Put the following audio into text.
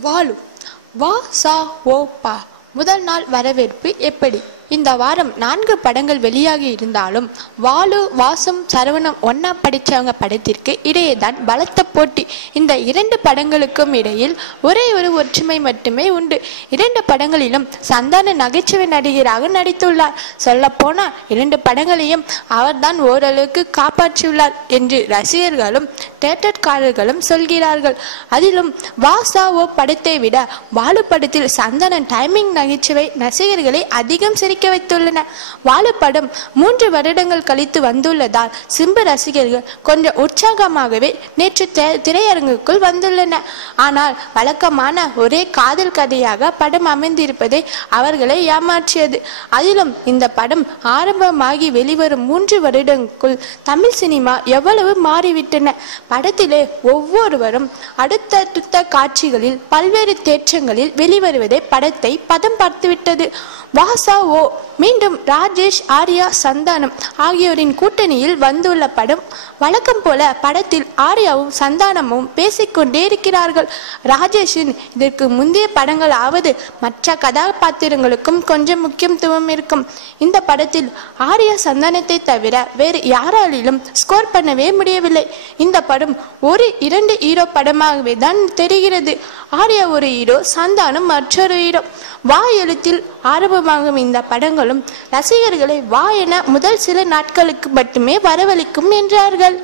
வாலு வா சா ஓ பா முதல் நாள் வரவேற்பு எப்படி? இந்த வாரம் 4 படங்கள் வெளியாகி இருந்தாலும் வாலு வாசம் சரவணம் ஒன்னா படிச்சவங்க படத்திற்கு இடையேதான் பலத்த போட்டி. இந்த 2 படங்களுக்கும் இடையில் ஒரே ஒரு ஒற்றுமை மட்டுமே உண்டு. 2 படங்களிலும் சந்தான நகைச்சுவை நடிகராக நடித்துள்ளார். சொல்ல போனால் 2 படங்களையும் அவர்தான் ஓரளவுக்கு காப்பாற்றியுள்ளார் என்று ரசிகர்களும் தியேட்டர்காரர்களும் சொல்கிறார்கள். அதிலும் வாசாவோ படத்தை விட வாலு படத்தில் சந்தான டைமிங் நகைச்சுவை ரசிகர்களை அதிகம் சிரிக்க வைத்துள்ளன. வாலு படம் 3 வருடங்கள் கழித்து வந்துள்ளதால் சிம்பு ரசிகர்கள் கொஞ்சம் உற்சாகமாகவே நேற்று திரையரங்குக்குள் வந்துள்ளன. ஆனால் வழக்கமான ஒரே காதல் கதையாக படம் அமைந்திருப்பதை அவர்களை ஏமாற்றியது. அதிலும் இந்த படம் ஆரம்பமாகி வெளிவரும் 3 வருடங்களுக்குள் தமிழ் சினிமா எவ்வளவு மாறிவிட்டன. படத்திலே ஒவ்வொருவரும் அடுத்தடுத்த காட்சிகளில் பல்வேறு தேற்றங்களில் வெளிவருவதை படத்தை பதம் பார்த்துவிட்டது. வாசா ஓ மீண்டும் ராஜேஷ், ஆர்யா, சந்தானம் ஆகியோரின் கூட்டணியில் வந்துள்ள படம். வழக்கம் போல படத்தில் ஆர்யாவும் சந்தானமும் பேசிக்கொண்டே இருக்கிறார்கள். ராஜேஷின் இதற்கு முந்தைய படங்கள் ஆவது மற்ற கதாபாத்திரங்களுக்கும் கொஞ்சம் முக்கியத்துவம் இருக்கும். இந்த படத்தில் ஆர்யா சந்தானத்தை தவிர வேறு யாராலும் ஸ்கோர் பண்ணவே முடியவில்லை. இந்த படம் ஒரு 2 ஹீரோ படமாகவே தான் தெரிகிறது. ஆர்யா ஒரு ஹீரோ, சந்தானம் மற்றொரு ஹீரோ. வா எழுத்தில் ஆரம்பமாகும் இந்த படங்களும் ரசிகர்களை வா என முதல் சில நாட்களுக்கு மட்டுமே வரவழைக்கும் என்றார்கள்.